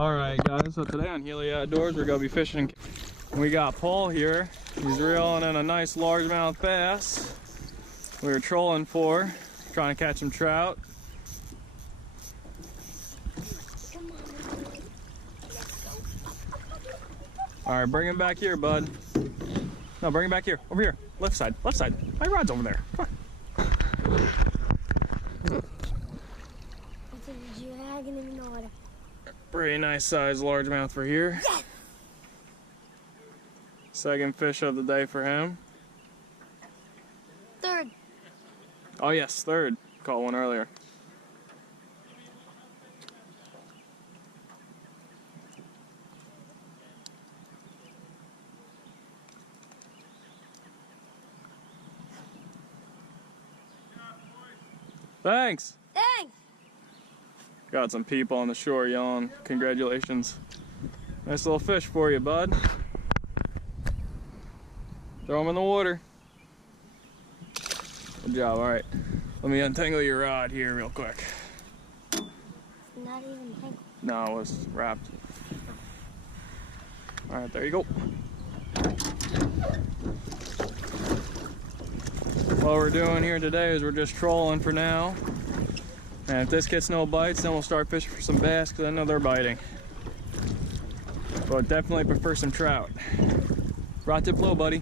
Alright guys, so today on Healy Outdoors we're going to be fishing. We got Paul here. He's reeling in a nice largemouth bass we were trolling for, trying to catch some trout. Alright, bring him back here, bud. No, bring him back here. Over here. Left side. Left side. My rod's over there. Come on. Pretty nice size largemouth for here. Yes! Second fish of the day for him. Third. Oh yes, third. Caught one earlier. Thanks. Thanks. Got some people on the shore yelling, congratulations. Nice little fish for you, bud. Throw him in the water. Good job, alright. Let me untangle your rod here real quick. It's not even tangled. No, it was wrapped. Alright, there you go. What we're doing here today is we're just trolling for now. And if this gets no bites, then we'll start fishing for some bass because I know they're biting. But definitely prefer some trout. Rod tip low, buddy.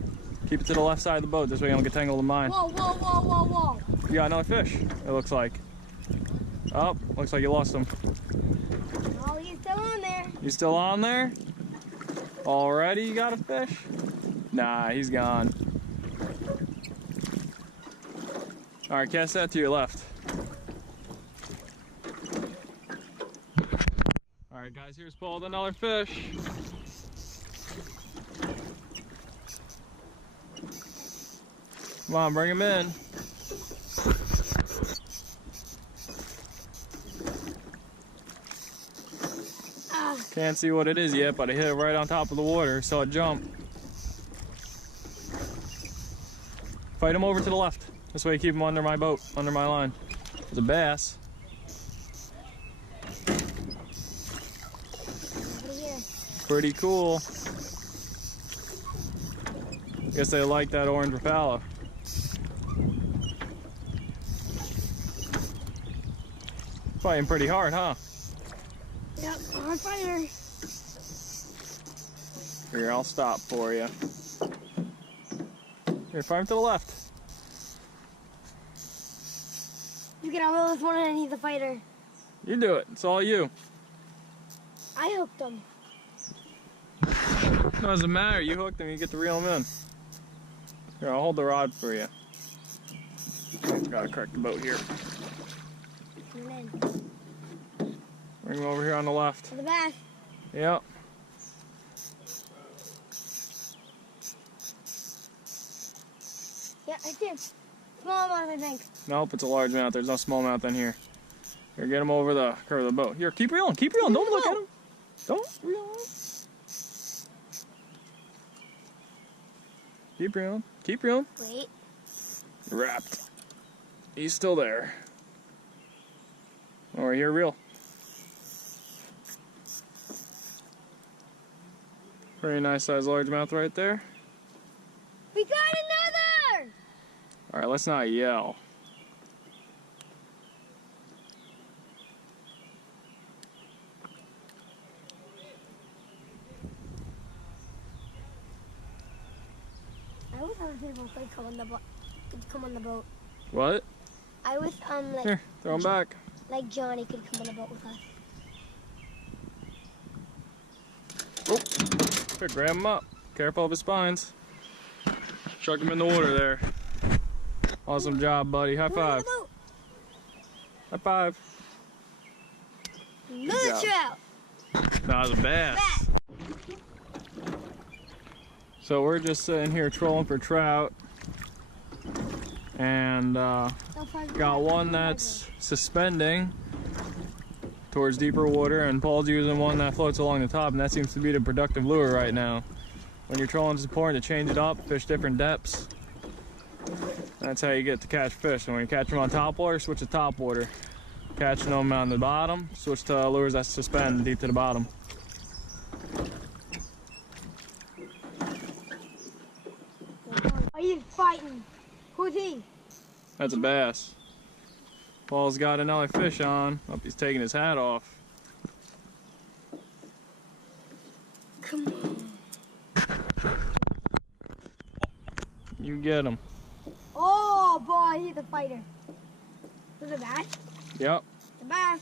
Keep it to the left side of the boat. This way you don't get tangled in mine. Whoa, whoa, whoa, whoa, whoa. You got another fish, it looks like. Oh, looks like you lost him. Oh, he's still on there. You still on there? Already you got a fish? Nah, he's gone. Alright, cast that to your left. Alright guys, here's Paul with another fish. Come on, bring him in. Can't see what it is yet, but I hit it right on top of the water, so it jumped. Fight him over to the left. This way you keep him under my boat, under my line. It's a bass. Pretty cool. Guess they like that orange Rapala. Fighting pretty hard, huh? Yep, hard fighter. Here, I'll stop for you. Here, fight him to the left. You can outlaw this one and he's a fighter. You do it. It's all you. I hooked him. Doesn't matter. You hooked him. You get to reel him in. Here, I'll hold the rod for you. Gotta correct the boat here. Come in. Bring him over here on the left. To the back. Yep. Yeah, I did. Smallmouth, I think. Nope, it's a largemouth. There's no smallmouth in here. Here, get him over the curve of the boat. Here, keep reeling. Keep reeling. Don't look at him. Don't reel him. Keep reeling. Keep reeling. Wait. Wrapped. He's still there. Over here, reel. Pretty nice size largemouth right there. We got another! Alright, let's not yell. I wish other people could come on the boat. What? I wish like Here, throw him back. Like Johnny could come on the boat with us. Oh, here, grab him up. Careful of his spines. Chuck him in the water there. Awesome job, buddy. High five. High five. Another trout. That was a bass. So we're just sitting here trolling for trout. And got one that's suspending towards deeper water, and Paul's using one that floats along the top, and that seems to be the productive lure right now. When you're trolling, it's important to change it up, fish different depths. That's how you get to catch fish. And when you catch them on top water, switch to top water. Catching them on the bottom, switch to lures that suspend deep to the bottom. He's fighting. Who's he? That's a bass. Paul's got another fish on. Oh, he's taking his hat off. Come on. You get him. Oh boy, he's a fighter. Is it a bass? Yep. It's a bass.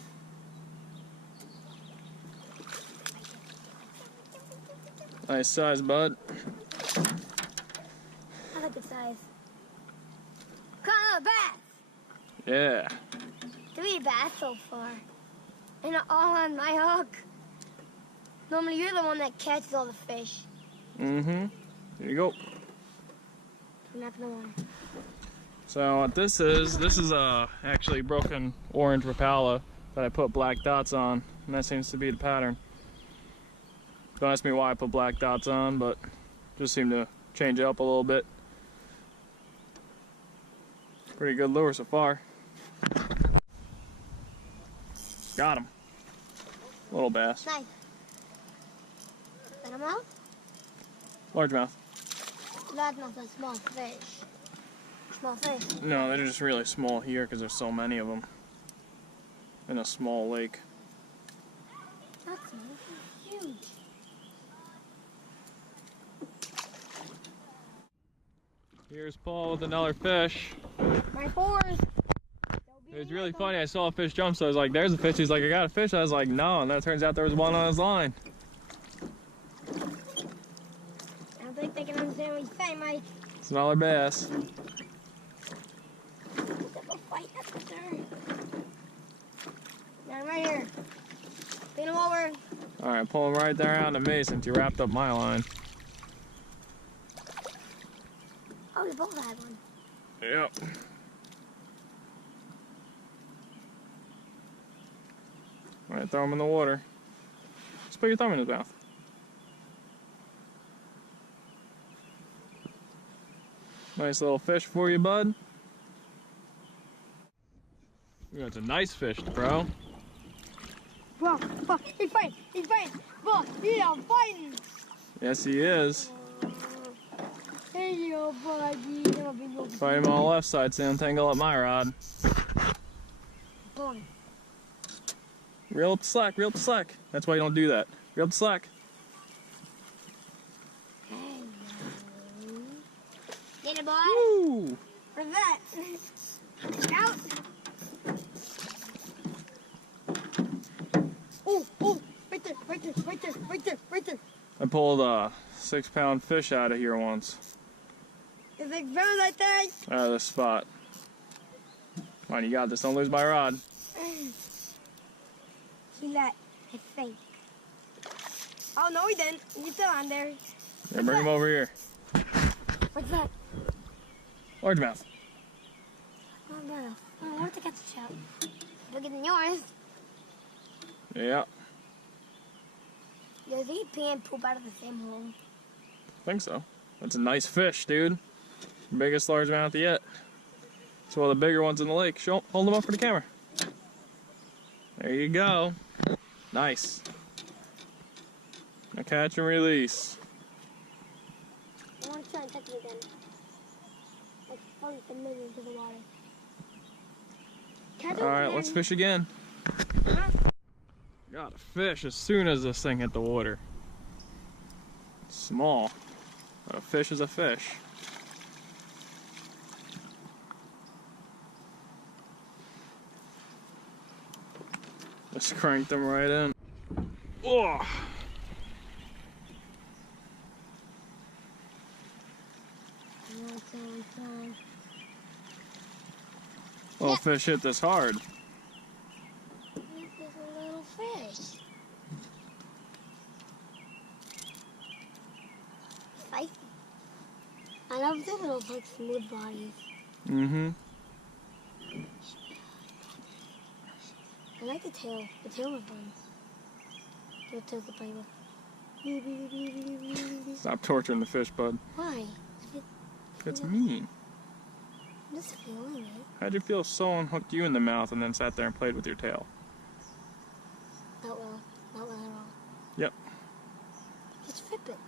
Nice size, bud. I like the size. Kind of bass. Yeah. 3 bass so far. And all on my hook. Normally you're the one that catches all the fish. Mm-hmm. Here you go. I'm not gonna lie. So what this is actually broken orange Rapala that I put black dots on, and that seems to be the pattern. Don't ask me why I put black dots on, but just seemed to change it up a little bit. Pretty good lure so far. Got him. Little bass. Nice. Let him out? Largemouth. That's not a small fish. Small fish. No, they're just really small here because there's so many of them in a small lake. That's huge. Here's Paul with another fish. My 4s. It was really funny. I saw a fish jump, so I was like, there's a fish. He's like, I got a fish. I was like, no. And then it turns out there was one on his line. I don't think they can understand what you say, Mike. It's another bass. Go fight up there. Got him right here. Lean him over. All right, pull him right there onto me since you wrapped up my line. Oh, we both had one. Yep. All right, throw him in the water. Just put your thumb in his mouth. Nice little fish for you, bud. That's a nice fish, bro. Bro, he's fighting. He's fighting. Bro, he's fighting. Yes, he is. There you go, buddy. Fight him on the left side, so untangle up my rod. Boy. Reel up the slack, reel up the slack. That's why you don't do that. Reel up the slack. Get it, boy. Woo! Where's that? Out. Oh, right there, right there, right there, right there, right there. I pulled a 6-pound fish out of here once. It's like brown like that. Out of this spot. Come on, you got this. Don't lose my rod. He let, I think. Oh, no, he didn't. He's still on there. Yeah, bring him over here. What's that? Largemouth. Oh, no. Oh, I want to catch a shell. Bigger than yours. Yeah, Does he pee and poop out of the same hole? I think so. That's a nice fish, dude. Biggest largemouth yet. It's one of the bigger ones in the lake. Hold him up for the camera. There you go. Nice. Now catch and release. I want to try and touch it again. Like, probably a minute into the water. Catch it All right, again. let's fish again. Huh? Got a fish as soon as this thing hit the water. Small, but a fish is a fish. Just cranked them right in. Oh! Little fish hit this hard. This is a little fish. Spicy. I love the little like smooth bodies. Mm-hmm. I like the tail. The tail was fun. The tail to play with. Stop torturing the fish, bud. Why? It's mean. I'm just feeling it. How'd you feel if someone hooked you in the mouth and then sat there and played with your tail? Not well. Not well at all. Yep. Just flip it.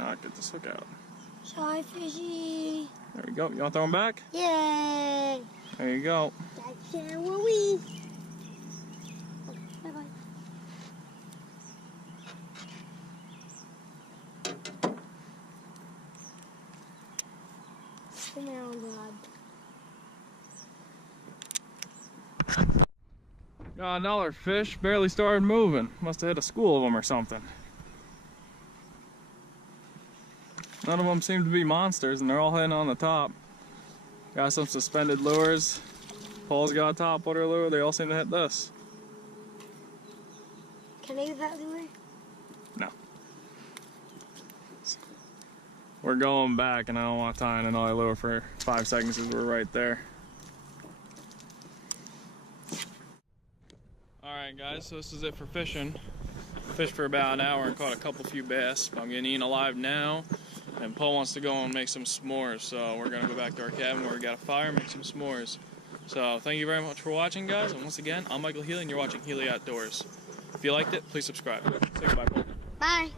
Alright, get this hook out. Shy fishy. There we go. You want to throw him back? Yay. There you go. That's where we. Okay, bye-bye. Come here, God. Got another fish, barely started moving. Must have hit a school of them or something. None of them seem to be monsters, and they're all hitting on the top. Got some suspended lures. Paul's got a topwater lure. They all seem to hit this. Can I use that lure? No. We're going back, and I don't want to tie in another lure for 5 seconds because we're right there. Alright guys, so this is it for fishing. Fished for about an hour and caught a few bass. I'm getting eaten alive now. And Paul wants to go and make some s'mores, so we're going to go back to our cabin where we got a fire and make some s'mores. So thank you very much for watching, guys, and once again, I'm Michael Healy and you're watching Healy Outdoors. If you liked it, please subscribe. Say goodbye, Paul. Bye.